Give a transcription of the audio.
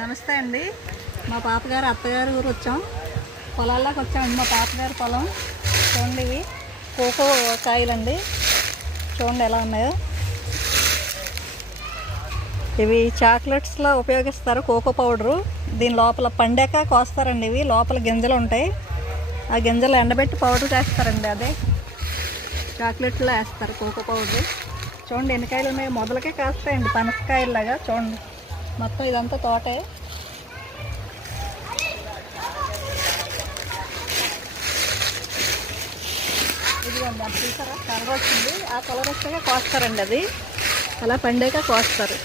నమస్తే అండి. మా పాపగారు అత్తగారు ఊరు వచ్చాం. పొలాల్లోకి వచ్చామండి. మా పాపగారి పొలం చూడండి. ఇవి కోకో కాయలండి. చూడండి ఎలా ఉన్నాయో. ఇవి చాక్లెట్స్లో ఉపయోగిస్తారు. Cocoa powder. దీని లోపల పండాక కోస్తారండి. ఇవి లోపల గింజలు ఉంటాయి. ఆ గింజలు ఎండబెట్టి పౌడర్ చేస్తారండి. అదే చాక్లెట్లో వేస్తారు కోకో పౌడరు. చూడండి ఎన్ని కాయలు ఉన్నాయో. మొదలకే కాస్తాయండి పనసకాయలాగా. చూడండి మొత్తం ఇదంతా తోటే. ఇదిగోండి అది చూసారా, కర్ర వచ్చింది. ఆ కలర్ వస్తే కోస్తారండి. అది అలా పండాక కోస్తారు.